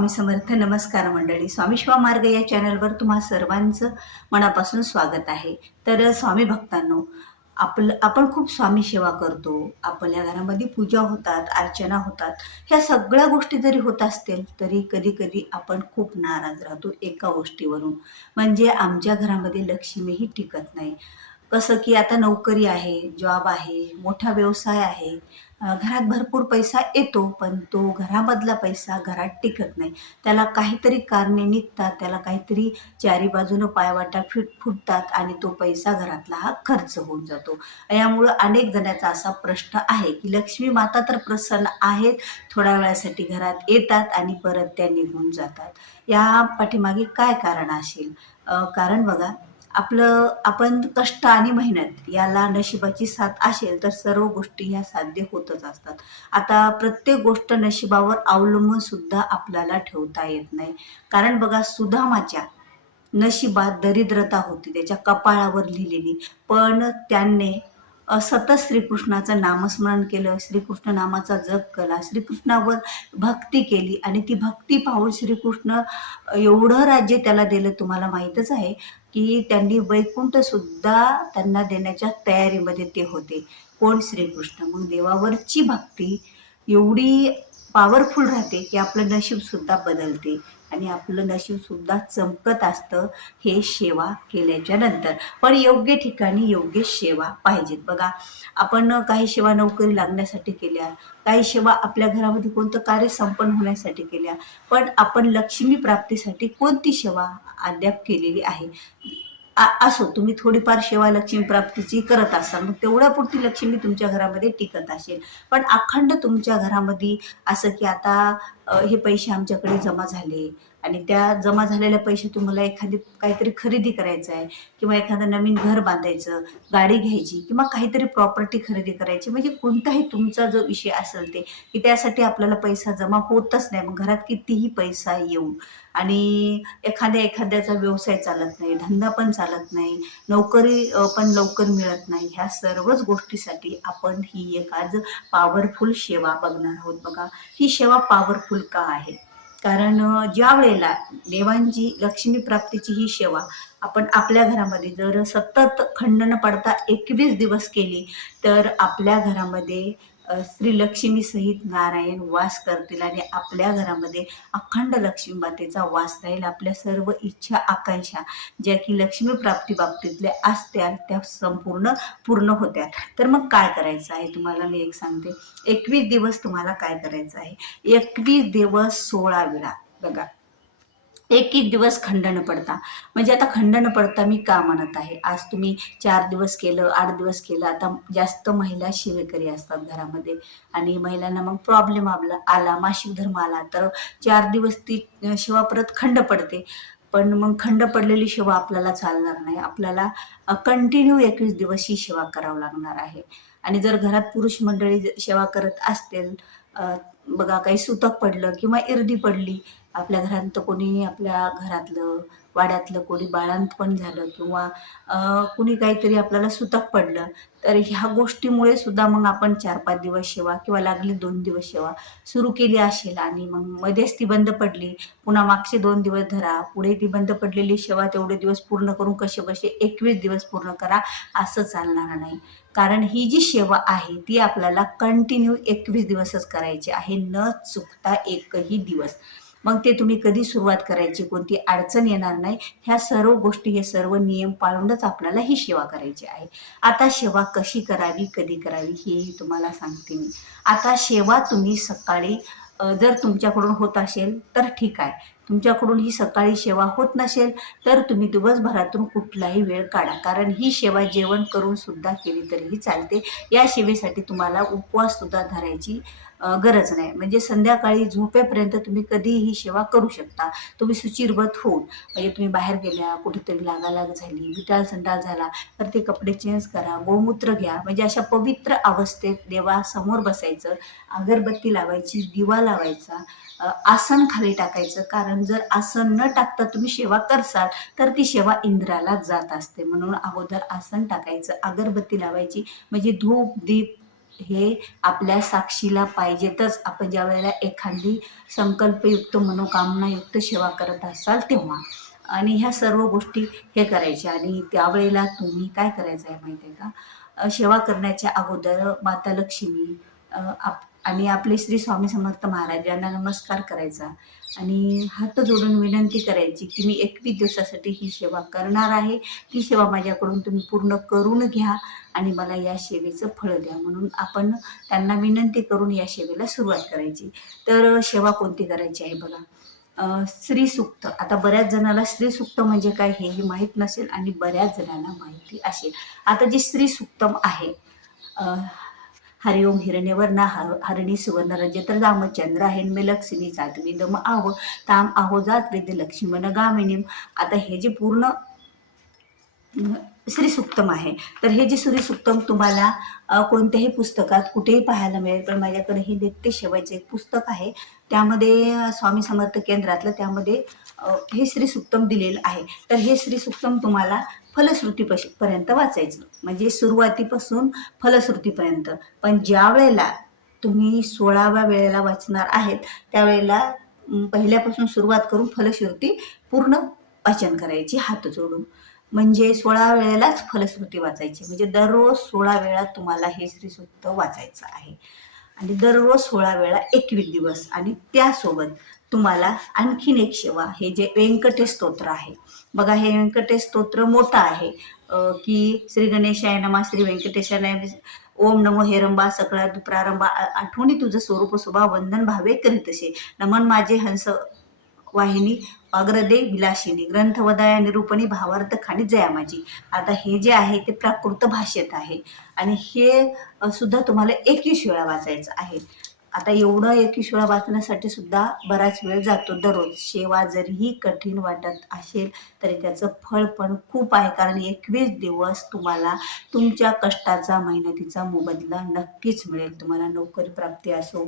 स्वामी समर्थ नमस्कार मंडळी. स्वामी शिवा मार्ग या चॅनलवर तुम्हा सर्वांचं मनापासून स्वागत आहे. तर स्वामी भक्तांनो आपलं आपण खूप स्वामी सेवा करतो. आपल्या घरामध्ये पूजा होतात अर्चना होतात. ह्या सगळ्या गोष्टी जरी होत असतील तरी कधी कधी आपण खूप नाराज राहतो एका गोष्टीवरून. म्हणजे आमच्या घरामध्ये लक्ष्मीही टिकत नाही. कसं की आता नोकरी आहे जॉब आहे मोठा व्यवसाय आहे. घरात भरपूर पैसा येतो पण तो घरामधला पैसा घरात टिकत नाही. त्याला काहीतरी कारणे निघतात त्याला काहीतरी चारी बाजूनं पायवाटा फिट फुटतात आणि तो पैसा घरातला हा खर्च होऊन जातो. यामुळं अनेक जणांचा असा प्रश्न आहे की लक्ष्मी माता तर प्रसन्न आहेत थोड्या वेळासाठी घरात येतात आणि परत त्या निघून जातात. या पाठीमागे काय कारण असेल? कारण बघा आपलं आपण कष्ट आणि मेहनत याला नशिबाची साथ असेल तर सर्व गोष्टी ह्या साध्य होतच असतात. आता प्रत्येक गोष्ट नशिबावर अवलंबून सुद्धा आपल्याला ठेवता येत नाही. कारण बघा सुदामाच्या नशिबात दरिद्रता होती त्याच्या कपाळावर लिहिलेली. पण त्याने सतत श्रीकृष्णाचं नामस्मरण केलं श्रीकृष्ण नामाचा जप केला श्रीकृष्णावर भक्ती केली आणि ती भक्ती पाहून श्रीकृष्ण एवढं राज्य त्याला दिलं तुम्हाला माहीतच आहे की त्यांनी वैकुंठ सुद्धा त्यांना देण्याच्या तयारीमध्ये ते होते. कोण श्रीकृष्ण? मग देवावरची भक्ती एवढी पॉवरफुल राहते की आपलं नशीब सुद्धा बदलते आणि आपलं नशीब सुद्धा चमकत असतं हे सेवा केल्याच्यानंतर. पण योग्य ठिकाणी योग्य सेवा पाहिजेत. बघा आपण काही सेवा नोकरी लागण्यासाठी केल्या काही सेवा आपल्या घरामध्ये कोणतं कार्य संपन्न होण्यासाठी केल्या पण आपण लक्ष्मी प्राप्तीसाठी कोणती सेवा अद्याप केलेली आहे? असो तुम्ही थोडीफार सेवा लक्ष्मी प्राप्तीची करत असाल मग तेवढ्यापुरती लक्ष्मी तुमच्या घरामध्ये टिकत असेल. पण अखंड तुमच्या घरामध्ये असं की आता हे पैसे आमच्याकडे जमा झाले आणि त्या जमा झालेल्या पैसे तुम्हाला एखादी काहीतरी खरेदी करायचं आहे किंवा एखादं नवीन घर बांधायचं गाडी घ्यायची किंवा काहीतरी प्रॉपर्टी खरेदी करायची म्हणजे कोणताही तुमचा जो विषय असेल ते की त्यासाठी आपल्याला पैसा जमा होतच नाही. मग घरात कितीही पैसा येऊ आणि एखाद्या एखाद्याचा व्यवसाय चालत नाही धंदा पण चालत नाही नोकरी पण लवकर मिळत नाही. ह्या सर्वच गोष्टीसाठी आपण ही एक आज पॉवरफुल सेवा बघणार आहोत बघा. ही सेवा पॉवरफुल का आहे? कारण ज्या वेळेला देवांची लक्ष्मी प्राप्तीची ही सेवा आपण आपल्या घरामध्ये जर सतत खंड न पडता एकवीस दिवस केली तर आपल्या घरामध्ये अ, सहित नारायण वास करतील आणि आपल्या घरामध्ये अखंड लक्ष्मी मातेचा वास राहील. आपल्या सर्व इच्छा आकांक्षा ज्या की लक्ष्मी प्राप्ती बाबतीतल्या असत्या त्या संपूर्ण पूर्ण होत्या. तर मग काय करायचं आहे? तुम्हाला मी एक सांगते. एकवीस दिवस तुम्हाला काय करायचं आहे? एकवीस दिवस सोळा वेळा. बघा. एक एक दिवस खंड न पडता. म्हणजे आता खंड न पडता मी का म्हणत आहे? आज तुम्ही चार दिवस केलं आठ दिवस केलं आता जास्त महिला शिवेकरी असतात घरामध्ये. आणि महिलांना मग प्रॉब्लेम आला आला मासिक धर्म आला तर चार दिवस ती शिवा परत खंड पडते. पण मग खंड पडलेली सेवा आपल्याला चालणार नाही. आपल्याला कंटिन्यू एकवीस दिवस ही सेवा करावं लागणार आहे. आणि जर घरात पुरुष मंडळी ज- सेवा करत असतील बघा काही सुतक पडलं किंवा इर्दी पडली आपल्या घरात तर कोणी आपल्या घरातलं वाड्यातलं कोणी बाळंत पण झालं किंवा कुणी काहीतरी आपल्याला सुतक पडलं तर ह्या गोष्टीमुळे सुद्धा मग आपण चार पाच दिवस सेवा किंवा लागली दोन दिवस सेवा सुरू केली असेल आणि मग मध्येच ती बंद पडली. पुन्हा मागचे दोन दिवस धरा पुढे ती बंद पडलेली सेवा तेवढे दिवस पूर्ण करून कसे बसे एकवीस दिवस पूर्ण करा असं चालणार नाही. कारण ही जी सेवा आहे ती आपल्याला कंटिन्यू एकवीस दिवसच करायची आहे. न चुकता एकही दिवस. मग ते तुम्ही कधी सुरुवात करायची? कोणती अडचण येणार नाही? ह्या सर्व गोष्टी हे सर्व नियम पाळूनच आपल्याला ही सेवा करायची आहे. आता सेवा कशी करावी कधी करावी हेही तुम्हाला सांगते मी. आता सेवा तुम्ही सकाळी जर तुमच्याकडून होत असेल तर ठीक आहे. तुमच्याकडून ही सकाळी सेवा होत नसेल तर तुम्ही दिवसभरातून कुठलाही वेळ काढा. कारण ही सेवा जेवण करून सुद्धा केली तरीही चालते. या सेवेसाठी तुम्हाला उपवास सुद्धा धरायची गरज नाही. म्हणजे संध्याकाळी झोपेपर्यंत तुम्ही कधीही ही सेवा करू शकता. तुम्ही सुचिरवत होऊन म्हणजे तुम्ही बाहेर गेल्या कुठेतरी लागालाग झाली विटाल संडाल झाला तर ते कपडे चेंज करा गोमूत्र घ्या. म्हणजे अशा पवित्र अवस्थेत देवासमोर बसायचं अगरबत्ती लावायची दिवा लावायचा आसन खाली टाकायचं. कारण जर आसन न टाकता तुम्ही सेवा करसाल तर ती सेवा इंद्राला जात असते. म्हणून अगोदर आसन टाकायचं अगरबत्ती लावायची. म्हणजे धूप दीप हे आपल्या साक्षीला पाहिजेतच. आपण ज्या वेळेला एखादी संकल्पयुक्त मनोकामनायुक्त सेवा करत असाल तेव्हा. आणि ह्या सर्व गोष्टी हे करायच्या. आणि त्यावेळेला तुम्ही काय करायचं आहे माहिती आहे का? सेवा करण्याच्या अगोदर माता लक्ष्मी आप आणि आपले श्री स्वामी समर्थ महाराज यांना नमस्कार करायचा. आणि हात जोडून विनंती करायची की मी एकवीस दिवसासाठी ही सेवा करणार आहे. ती सेवा माझ्याकडून तुम्ही पूर्ण करून घ्या आणि मला या सेवेचं फळ द्या म्हणून आपण त्यांना विनंती करून या सेवेला सुरुवात करायची. तर सेवा कोणती करायची आहे बघा. अ, सुक्त. आता बऱ्याच जणाला स्त्री सुक्त म्हणजे काय हेही माहीत नसेल आणि बऱ्याच जणांना माहिती असेल. आता जे स्त्री सुक्तम आहे हरिओम हिरण्यवर्णा हर हरणी सुवर्ण रजत रामचंद्र हेन्मे लक्ष्मी सातवी दम आहो ताम आहो जात विद्य लक्ष्मण गामिनीम आता हे जे पूर्ण अं, श्री सुक्तम आहे. तर हे जे श्री सुक्तम तुम्हाला कोणत्याही पुस्तकात कुठेही पाहायला मिळेल पण माझ्याकडे हे नित्य शेवायचं एक पुस्तक आहे. त्यामध्ये स्वामी समर्थ केंद्रातलं त्यामध्ये हे श्री सुक्तम दिलेलं आहे. तर हे श्री सुक्तम तुम्हाला फलश्रुतीपश पर्यंत वाचायचं. म्हणजे सुरुवातीपासून फलश्रुतीपर्यंत. पण ज्या वेळेला तुम्ही सोळाव्या वेळेला वाचणार आहेत त्यावेळेला पहिल्यापासून सुरुवात करून फलश्रुती पूर्ण वाचन करायची हात जोडून. म्हणजे सोळा वेळेलाच फलश्रुती वाचायची. म्हणजे दररोज सोळा वेळा तुम्हाला हे श्रीसूक्त वाचायचं आहे. आणि दररोज सोळा वेळा एकवीस दिवस. आणि त्यासोबत तुम्हाला आणखीन एक सेवा हे जे व्यंकटेश स्तोत्र आहे. बघा हे व्यंकटेश स्तोत्र मोठं आहे. की श्री गणेशाय नमा श्री व्यंकटेशाय ओम नमो हेरंबा सकळा प्रारंभा आठवणी तुझं स्वरूप सुभा वंदन भावे करीतसे नमन माझे हंस वाहिनी अग्रदे विलासिनी ग्रंथवदया निरूपणी भावार्थ खाणी जया माझी. आता हे जे आहे ते प्राकृत भाषेत आहे. आणि हे सुद्धा तुम्हाला एकवीस वेळा वाचायचं आहे. आता एवढं एक वेळा वाचण्यासाठी सुद्धा बराच वेळ जातो दररोज. सेवा जरीही कठीण वाटत असेल तरी त्याचं फळ पण खूप आहे. कारण एकवीस दिवस तुम्हाला तुमच्या कष्टाचा मेहनतीचा मोबदला नक्कीच मिळेल. तुम्हाला नोकरी प्राप्ती असो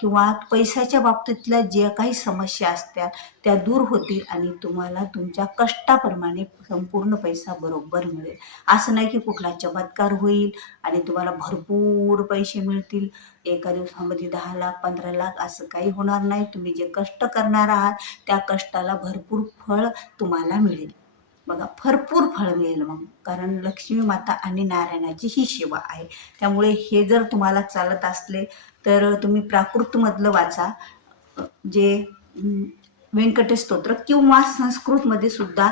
किंवा पैशाच्या बाबतीतल्या ज्या काही समस्या असत्या त्या दूर होतील आणि तुम्हाला तुमच्या कष्टाप्रमाणे संपूर्ण पैसा बरोबर मिळेल. असं नाही की कुठला चमत्कार होईल आणि तुम्हाला भरपूर पैसे मिळतील. एका दिवसामध्ये दहा लाख पंधरा लाख असं काही होणार नाही. तुम्ही जे कष्ट करणार आहात त्या कष्टाला भरपूर फळ तुम्हाला मिळेल. बघा भरपूर फळ मिळेल मग. कारण लक्ष्मी माता आणि नारायणाची ही सेवा आहे. त्यामुळे हे जर तुम्हाला चालत असले तर तुम्ही प्राकृतमधलं वाचा. जे व्यंकटेश स्तोत्र किंवा संस्कृतमध्ये सुद्धा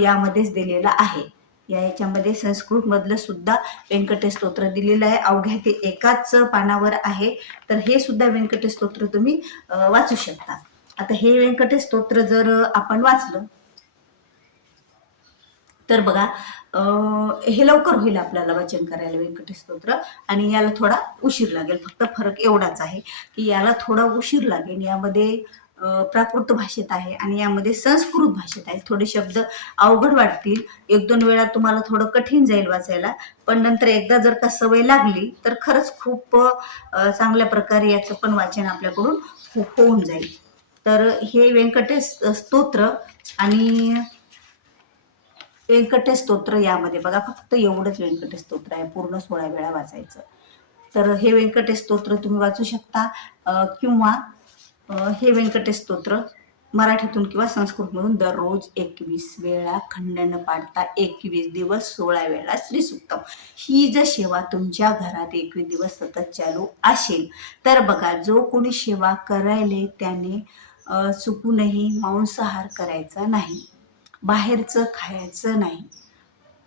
यामध्येच दिलेलं आहे. या याच्यामध्ये संस्कृतमधलं सुद्धा व्यंकटेश स्तोत्र दिलेलं आहे. अवघ्या ते एकाच पानावर आहे. तर हे सुद्धा व्यंकटेश स्तोत्र तुम्ही वाचू शकता. आता हे व्यंकटेश स्तोत्र जर आपण वाचलं तर बघा अं, हे लवकर होईल आपल्याला वाचन करायला व्यंकटेश स्तोत्र. आणि याला थोडा उशीर लागेल. फक्त फरक एवढाच आहे की याला थोडा उशीर लागेल. यामध्ये प्राकृत भाषेत आहे आणि यामध्ये संस्कृत भाषेत आहे. थोडे शब्द अवघड वाटतील. एक दोन वेळा तुम्हाला थोडं कठीण जाईल वाचायला. पण नंतर एकदा जर का सवय लागली तर खरंच खूप चांगल्या प्रकारे याचं पण वाचन आपल्याकडून खूप होऊन जाईल. तर हे व्यंकटेश स्तोत्र आणि व्यंकटेश स्तोत्र यामध्ये बघा फक्त एवढंच व्यंकटेश स्तोत्र आहे. पूर्ण सोळा वेळा वाचायचं. तर हे व्यंकटेश स्तोत्र तुम्ही वाचू शकता किंवा हे व्यंकटेश स्तोत्र मराठीतून किंवा संस्कृतमधून दररोज एकवीस वेळा खंड न पाडता एकवीस दिवस सोळा वेळा श्रीसुक्तम. ही जर सेवा तुमच्या घरात एकवीस दिवस सतत चालू असेल तर बघा जो कोणी सेवा करायले त्याने चुकूनही मांसाहार करायचा नाही. बाहेरचं खायचं नाही.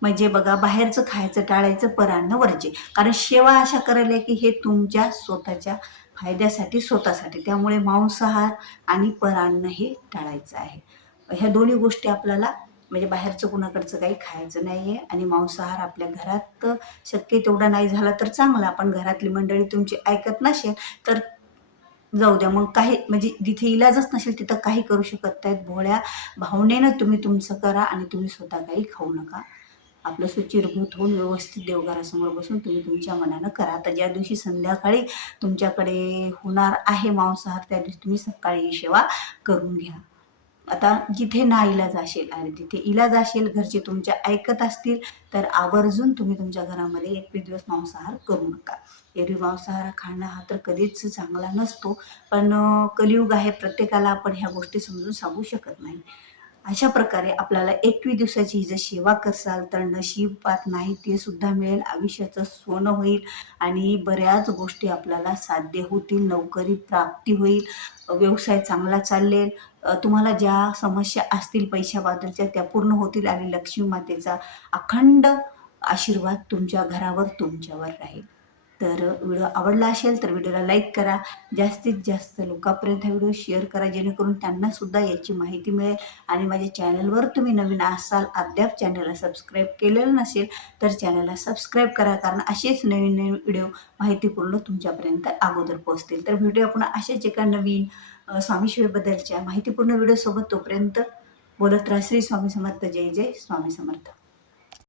म्हणजे बघा बाहेरचं खायचं टाळायचं परान्न वरचे कारण सेवा अशा करायला की हे तुमच्या स्वतःच्या फायद्यासाठी स्वतःसाठी. त्यामुळे मांसाहार आणि परान्न हे टाळायचं आहे. ह्या दोन्ही गोष्टी आपल्याला म्हणजे बाहेरचं कुणाकडचं काही खायचं नाही आहे आणि मांसाहार आपल्या घरात शक्य तेवढा नाही झाला तर चांगला. पण घरातली मंडळी तुमची ऐकत नसेल तर जाऊ द्या. मग काही म्हणजे जिथे इलाजच नसेल तिथं काही करू शकत नाहीत. भोळ्या भावनेनं तुम्ही तुमचं करा आणि तुम्ही स्वतः काही खाऊ नका. आपलं सुचिरभूत होऊन व्यवस्थित देवघरासमोर बसून तुम्ही तुमच्या मनानं करा. आता ज्या दिवशी संध्याकाळी तुमच्याकडे होणार आहे मांसाहार त्या दिवशी तुम्ही सकाळी ही सेवा करून घ्या. आता जिथे ना इलाज असेल आणि तिथे इलाज असेल घरचे तुमच्या ऐकत असतील तर आवर्जून तुम्ही तुमच्या घरामध्ये एकवीस दिवस मांसाहार करू नका. एरवी मांसाहार खाणं हा तर कधीच चांगला नसतो पण कलियुग आहे प्रत्येकाला आपण ह्या गोष्टी समजून सांगू शकत नाही. अशा प्रकारे आपल्याला एकवीस दिवसाची ही जर सेवा करसाल तर नशीब पात नाही ते सुद्धा मिळेल आयुष्याचं सोनं होईल आणि बऱ्याच गोष्टी आपल्याला साध्य होतील नोकरी प्राप्ती होईल व्यवसाय चांगला चालेल तुम्हाला ज्या समस्या असतील पैशाबद्दलच्या त्या पूर्ण होतील आणि लक्ष्मी मातेचा अखंड आशीर्वाद तुमच्या घरावर तुमच्यावर राहील. तर व्हिडिओ आवडला असेल तर व्हिडिओला लाईक करा. जास्तीत जास्त लोकांपर्यंत हा व्हिडिओ शेअर करा जेणेकरून त्यांना सुद्धा याची माहिती मिळेल. आणि माझ्या चॅनलवर तुम्ही नवीन असाल अद्याप चॅनलला सबस्क्राईब केलेलं नसेल तर चॅनलला सबस्क्राईब करा कारण असेच नवीन नवीन व्हिडिओ माहितीपूर्ण तुमच्यापर्यंत अगोदर पोहोचतील. तर व्हिडिओ आपण असेच एका नवीन स्वामीशिवेबद्दलच्या माहितीपूर्ण व्हिडिओसोबत तोपर्यंत बोलत राहा. श्री स्वामी समर्थ. जय जय स्वामी समर्थ.